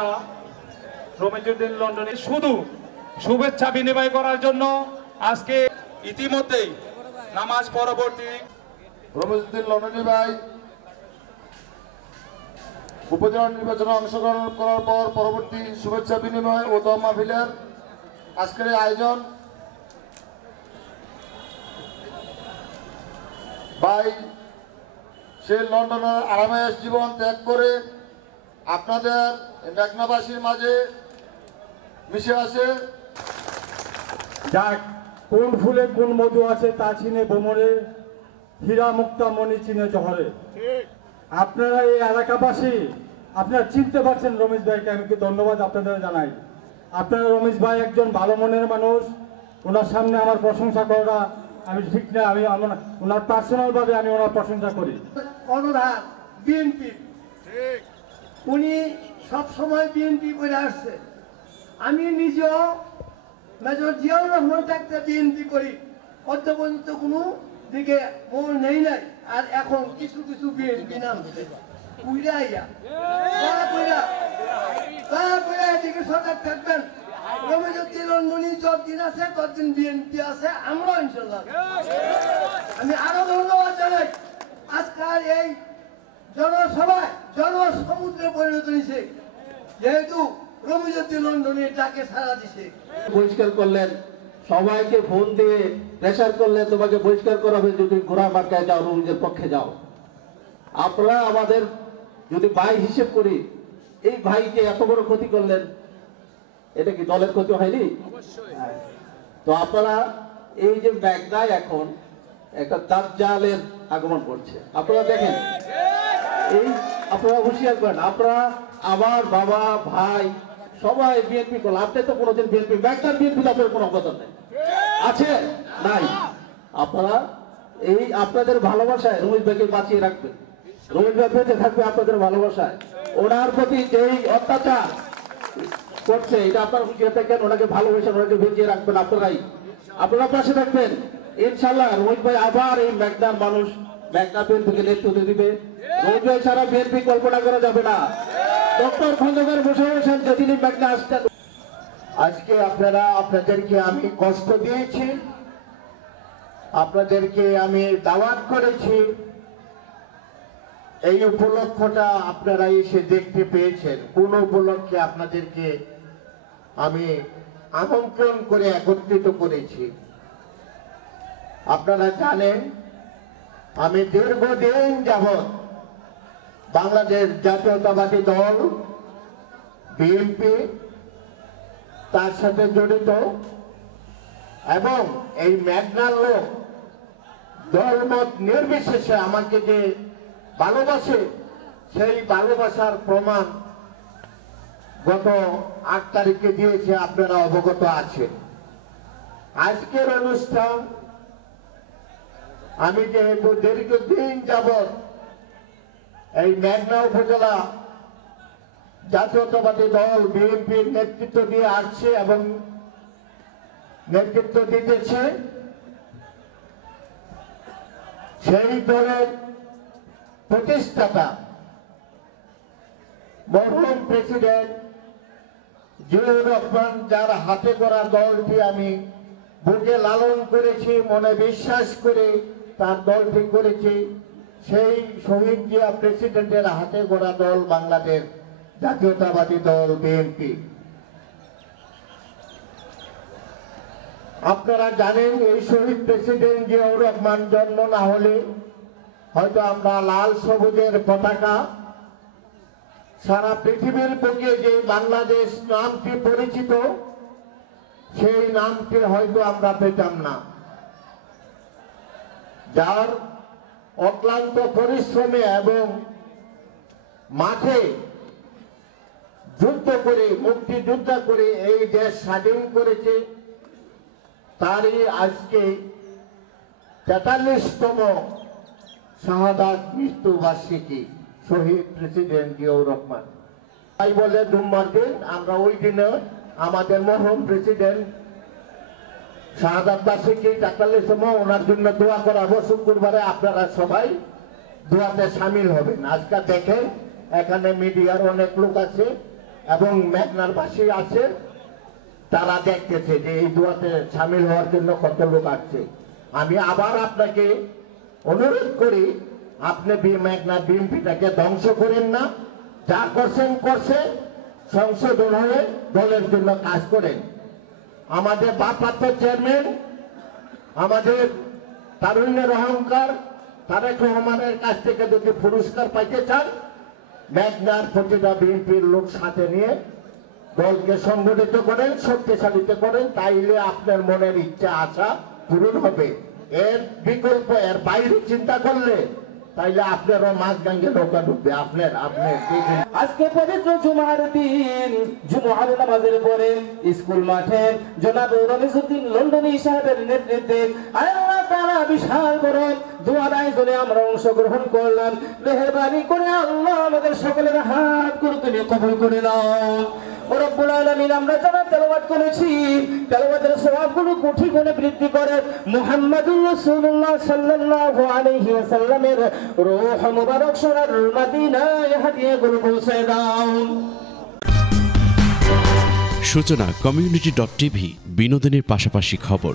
আমরা রমিজউদ্দিন লন্ডনে শুধু শুভেচ্ছা বিনিময় করার জন্য আজকে ইতিমধ্যেই নামাজ পরবর্তী রমিজউদ্দিন লন্ডনী ভাই উপজেলা নির্বাচনে অংশগ্রহণ করার পর পরবর্তী শুভেচ্ছা বিনিময় ও দোয়া মাহফিলের আজকের আয়োজন ভাই সে লন্ডনের আরামায়েশ জীবন ত্যাগ করে আপনাদের মেঘনাবাসীর মাঝে মিশে আছে। যাক, কোন ফুলে কোন মধু আছে তা চিনে ভ্রমরে, হীরা মুক্তা মণি চিনে জহরে। আপনারা এই এলাকাবাসী আপনারা চিনতে পারছেন রমেশ ভাইকে, আমি ধন্যবাদ আপনাদের জানাই। আপনারা রমেশ ভাই একজন ভালো মনের মানুষ, ওনার সামনে আমার প্রশংসা করা আমি ঠিক না, আমি ওনার পার্সোনাল ভাবে আমি ওনার প্রশংসা করি। অনুরাগ বিএনপি, উনি সবসময় বিএনপি করে আসছে। আমি নিজেও মেজর জিয়াউর রহমান থাকতে বিএনপি করি, অর্থ পর্যন্ত কোনো দিকে মন নেই নাই। আর এখন কিছু কিছু বিএনপি নাম এদিকে সজাগ থাকবেন। রমিজউদ্দিন লন্ডনী যতদিন আছে ততদিন বিএনপি আছে, আমরা ইনশাল্লাহ। আমি আরো ধন্যবাদ জানাই আজকাল এই জনসভায় জনসমুদ্রে পরিণত হয়েছে, যেহেতু রমিজউদ্দিন লন্ডনের ডাকে সাড়া দিছে। বহিষ্কার করলেন, সবাইকে ফোন দিয়ে প্রেসার করলেন তোমাকে বহিষ্কার করা হবে যদি ঘোড়া মার্কায় যাও, রমিজের পক্ষে যাও। আপনারা আমাদের যদি ভাই হিসেব করি, এই ভাইকে এত বড় ক্ষতি করলেন, এটা কি দলের ক্ষতি হয়নি? তো আপনারা এই যে মেঘনায় এখন একটা দাজ্জালের আগমন করছে, আপনারা দেখেন, এই আপনারা হুঁশিয়ার করেন। আপনারা আমার বাবা ভাই সবাই বিএনপি করল, আপনি তো কোনোদিন বিএনপি মেঘনার বিএনপি আপনার কোনো অবদান নেই, আছে নাই? আপনারা এই আপনাদের ভালোবাসায় রমেশ ভাইকে বাঁচিয়ে রাখবেন, রমেশ ভাই বেঁচে থাকবে আপনাদের ভালোবাসায়। ওনার প্রতি যেই অত্যাচার করছে এটা আপনার হুঁশিয়ার থাকেন, ওনাকে ভালোবাসেন, ওনাকে বেঁচিয়ে রাখবেন। আপনারা পাশে থাকবেন ইনশাল্লাহ। রমেশ ভাই আবার এই মেঘনার মানুষ, মেঘনা বিএনপিকে নেতৃত্ব দিবে। রমেশ ভাই ছাড়া বিএনপি কল্পনা করা যাবে না। ডক্টর খন্দকার বসে বসেন যেদিনই মেঘনা আসতেন। আজকে আপনাদেরকে আমি কষ্ট দিয়েছি, আপনাদেরকে আমি দাওয়াত করেছি, এই উপলক্ষটা আপনারা এসে দেখতে পেয়েছেন। কোন উপলক্ষে আপনাদেরকে আমি আমন্ত্রণ করে একত্রিত করেছি আপনারা জানেন। আমি দীর্ঘদিন যাবৎ বাংলাদেশ জাতীয়তাবাদী দল বিএনপি তার সাথে জড়িত, এবং এই মেঘনার লোক দলমত নির্বিশেষে আমাকে যে ভালোবাসে, সেই ভালোবাসার প্রমাণ গত 8 তারিখে দিয়েছে, আপনারা অবগত আছেন। আজকের অনুষ্ঠান আমি যেহেতু দীর্ঘদিন যাবৎ এই মেঘনা উপজেলা জাতীয়তাবাদী দল বিএনপির নেতৃত্ব দিয়ে আসছে এবং নেতৃত্ব দিতেছে, সেই দলের প্রতিষ্ঠাতা মরহুম প্রেসিডেন্ট জিয়াউর রহমান, যার হাতে গড়া দলটি আমি বুকে লালন করেছি, মনে বিশ্বাস করে তার দলটি করেছি, সেই শহীদ জিয়া প্রেসিডেন্টের হাতে গড়া দল বাংলাদেশ জাতীয়তাবাদী দল বিএনপি। আপনারা জানেন এই শহীদ প্রেসিডেন্ট জিয়াউর রহমান জন্ম না হলে হয়তো আমরা লাল সবুজের পতাকা সারা পৃথিবীর বুকে যে বাংলাদেশ নামটি পরিচিত, সেই নামটি হয়তো আমরা পেতাম না। যার অক্লান্ত পরিশ্রমে এবং মাঠে যুদ্ধ করে, মুক্তিযুদ্ধ করে এই দেশ স্বাধীন করেছে, তারই আজকে 43তম শাহাদাত মৃত্যুবার্ষিকী শহীদ প্রেসিডেন্ট জিয়াউর রহমান। তাই বলে জুম্মার দিন আমরা ওই দিনে আমাদের মরহুম প্রেসিডেন্ট শাহাদাত বার্ষিকী 43তম, ওনার জন্য দোয়া করাবো। শুক্রবারে আপনারা সবাই দোয়াতে সামিল হবেন। আজকে দেখেন এখানে মিডিয়ার অনেক লোক আছে, এবং মেঘনারবাসী আছে, তারা দেখতেছে যে এই দোয়াতে সামিল হওয়ার জন্য কত লোক আসছে। আমি আবার আপনাকে অনুরোধ করি, আপনি মেঘনার বিএনপিটাকে ধ্বংস করেন না, যা করছে সংশোধন হয়ে দলের জন্য কাজ করেন। আমাদের ভারপ্রাপ্ত চেয়ারম্যান, আমাদের তারুণ্যের অহংকার তারেক রহমানের কাছ থেকে যদি পুরস্কার পাইতে চান, মেঘনার প্রতিটা বিএনপির লোক সাথে নিয়ে দলকে সংগঠিত করেন, শক্তিশালীতে করেন, তাইলে আপনার মনের ইচ্ছা আশা পূরণ হবে। এর বিকল্প, এর বাইরে চিন্তা করলে তাইলে আপনারও মাছ গাঙ্গে নৌকা ডুববে। আজকে পবিত্র জুমার দিন, জুমার নামাজের পরে স্কুল মাঠে জনাব রমিজউদ্দিন লন্ডনী সাহেবের নেতৃত্বে আল্লাহ তাআলা বিশাল বড় দোয়ার আয়োজনে আমরা অংশগ্রহণ করলাম। মেহেরবানি করে আল্লাহ আমাদের সকলের হাত করে তুমি কবুল করে নাও। রব্বুল আলামিন, আমরা যারা তেলাওয়াত করেছি, তেলাওয়াতের সওয়াবগুলো কোটি গুণে বৃদ্ধি করে মুহাম্মাদুর রাসূলুল্লাহ সাল্লাল্লাহু আলাইহি ওয়াসাল্লামের রূহ মুবারক সোনার মদিনায় হাদিয়াগুলো পৌঁছে দাও। সূচনা community.tv, বিনোদনের পাশাপাশি খবর।